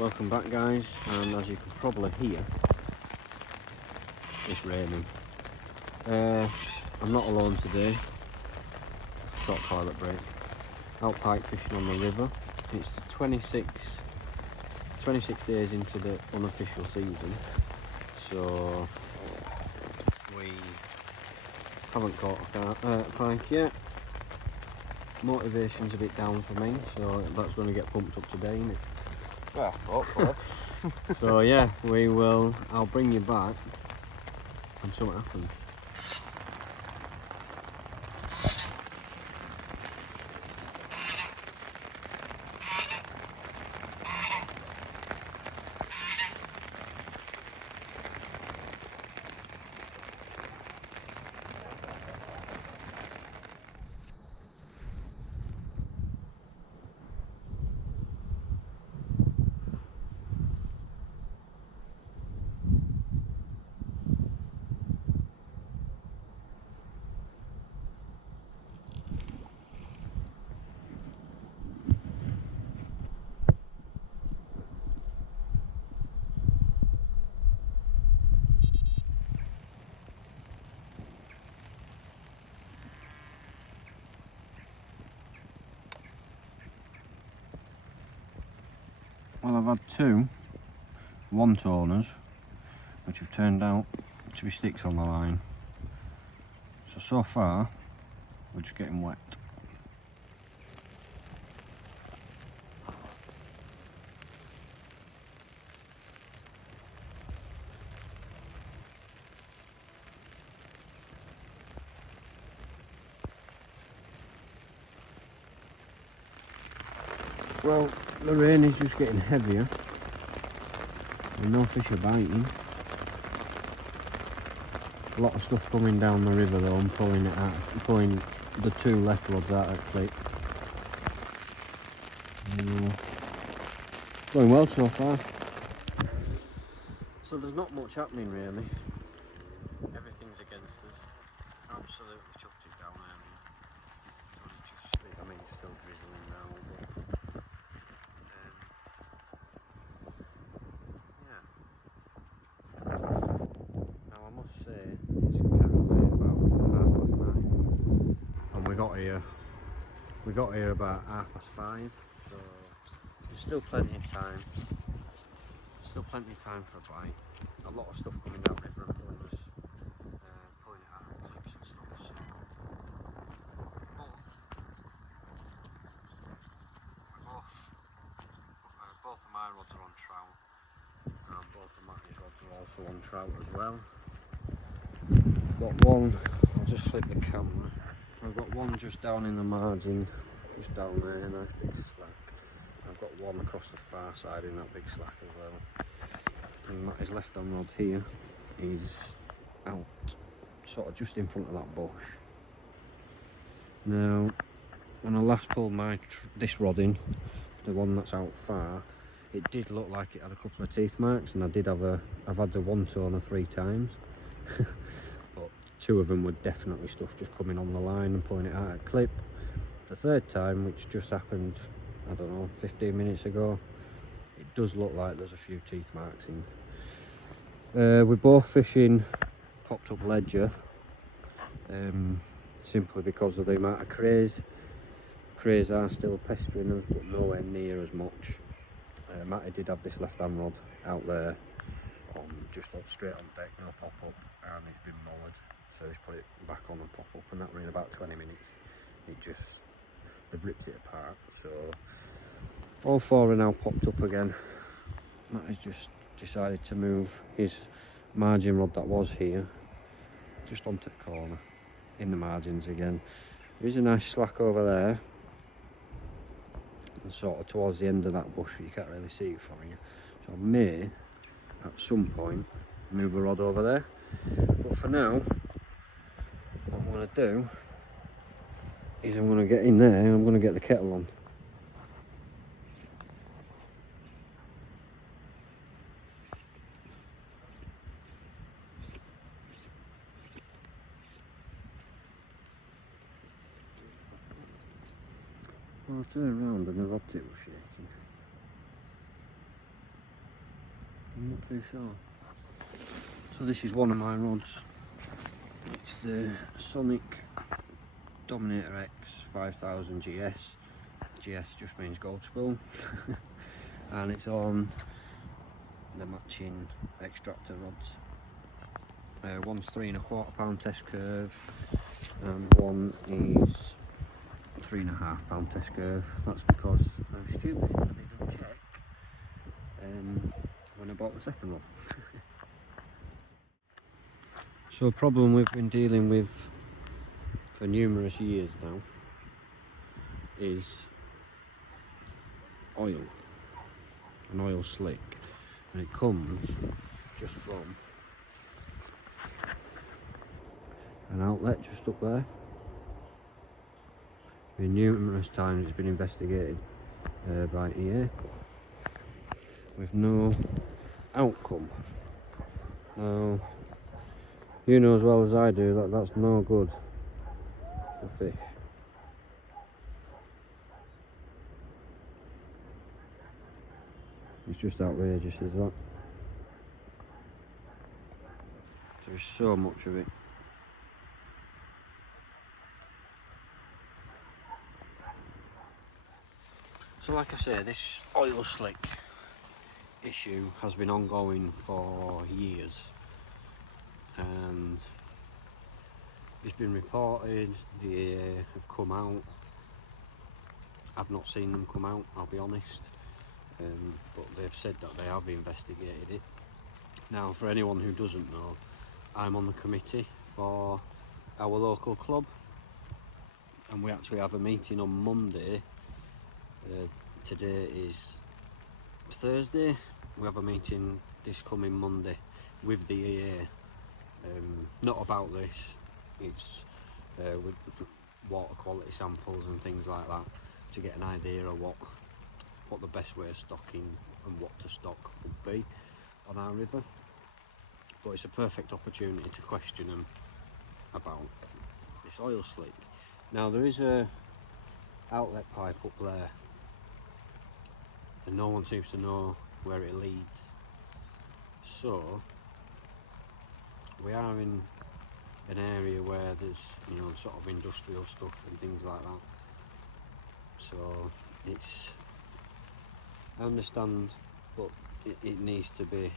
Welcome back, guys, and as you can probably hear, it's raining. I'm not alone today. Short toilet break. Out pike fishing on the river. It's the 26 days into the unofficial season, so we haven't caught a pike yet. Motivation's a bit down for me, so that's going to get pumped up today, isn't it? Well, hopefully. So yeah, I'll bring you back when something happens. Well, I've had two one-toners, which have turned out to be sticks on the line. So far, we're just getting wet. Well, the rain is just getting heavier and no fish are biting. A lot of stuff coming down the river though. I'm pulling the two left rods out of clip. Going well so far. So there's not much happening really. Everything's against us. Absolutely chucked it down earlier. I mean, it's still drizzling now, but yeah. Now I must say, it's currently about 9:30, and we got here about 5:30, so there's still plenty of time. Still plenty of time for a bite. A lot of stuff coming down river and pulling it out of clips and stuff. So. Both of my rods are on trout, and both of Matty's rods are also on trout as well. Got one, I'll just flip the camera. I've got one just down in the margin, just down there, nice big slack. I've got one across the far side in that big slack as well. And Matty's left hand rod here is out, sort of just in front of that bush. Now, when I last pulled this rod in, the one that's out far, it did look like it had a couple of teeth marks, and I've had the one-toner 3 times. But 2 of them were definitely stuff just coming on the line and pulling it out of clip. The 3rd time, which just happened, I don't know, 15 minutes ago, it does look like there's a few teeth marks in. We're both fishing popped up ledger, simply because of the amount of crays. Crays are still pestering us, but nowhere near as much. Matty did have this left-hand rod out there, just up straight on deck, no pop-up, and it's been mullered. So he's put it back on and pop-up, and that were in about 20 minutes. They've ripped it apart. So all 4 are now popped up again. Matty's just decided to move his margin rod that was here, just onto the corner, in the margins again. There is a nice slack over there, and sort of towards the end of that bush, you can't really see it from here. So I may, at some point, move a rod over there. But for now, what I'm going to do is I'm going to get in there and I'm going to get the kettle on. Well, I turned around and the rod tip was shaking. I'm not too sure. So this is one of my rods. It's the Sonic Dominator X 5000 GS. GS just means gold spool. And it's on the matching extractor rods. One's 3¼ pound test curve and one is 3½ pound test curve. That's because I was stupid and I didn't check when I bought the second one. So a problem we've been dealing with for numerous years now is oil, an oil slick, and it comes just from an outlet just up there. Numerous times it's been investigated by EA with no outcome. Now, you know as well as I do that that's no good for fish. It's just outrageous, is that? There's so much of it. So like I say, this oil slick issue has been ongoing for years, and it's been reported, the EA have come out. I've not seen them come out, I'll be honest, but they've said that they have investigated it. Now, for anyone who doesn't know, I'm on the committee for our local club, and we actually have a meeting on Monday. Today is Thursday. We have a meeting this coming Monday with the EA, not about this, it's with water quality samples and things like that, to get an idea of what the best way of stocking and what to stock would be on our river. But it's a perfect opportunity to question them about this oil slick. Now, there is a outlet pipe up there, and no one seems to know where it leads. So we are in an area where there's, you know, sort of industrial stuff and things like that. So it's, I understand, but it needs to be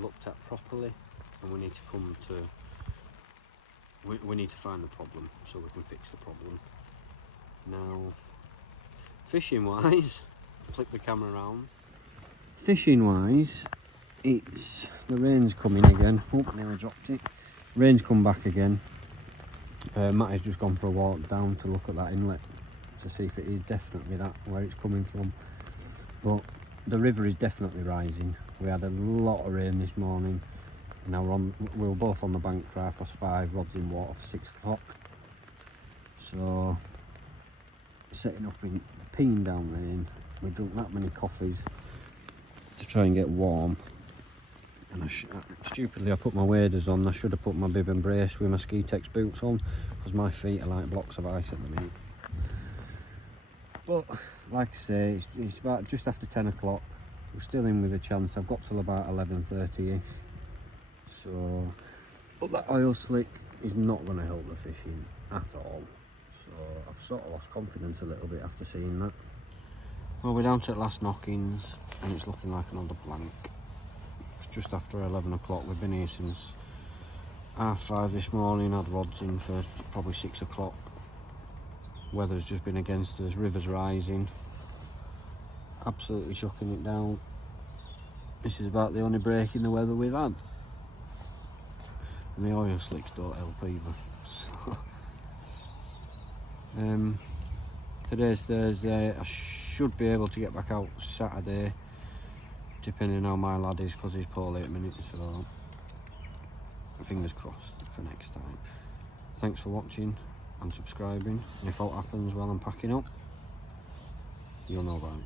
looked at properly, and we need to come to, we need to find the problem so we can fix the problem. Now, fishing wise, flip the camera around. Fishing wise, it's, the rain's coming again. Oh, nearly dropped it. Rain's come back again. Matty's just gone for a walk down to look at that inlet to see if it is definitely that, where it's coming from. But the river is definitely rising. We had a lot of rain this morning. Now we were both on the bank for 5:30, rods in water for 6 o'clock. So, setting up in peeing down rain. We drunk that many coffees to try and get warm. And stupidly I put my waders on. I should have put my bib and brace with my Ski-Tex boots on, because my feet are like blocks of ice at the minute. But like I say, it's about just after 10 o'clock. We're still in with a chance. I've got till about 11:30ish. So, but that oil slick is not going to help the fishing at all. So I've sort of lost confidence a little bit after seeing that. Well, we're down to the last knockings, and it's looking like another blank. It's just after 11 o'clock. We've been here since 5:30 this morning. Had rods in for probably 6 o'clock. Weather's just been against us. River's rising. Absolutely chucking it down. This is about the only break in the weather we've had. And the oil slicks don't help either. So, today's Thursday. I should be able to get back out Saturday, depending on how my lad is, because he's poorly at the minute. So fingers crossed for next time. Thanks for watching and subscribing. And if aught happens while I'm packing up, you'll know about it.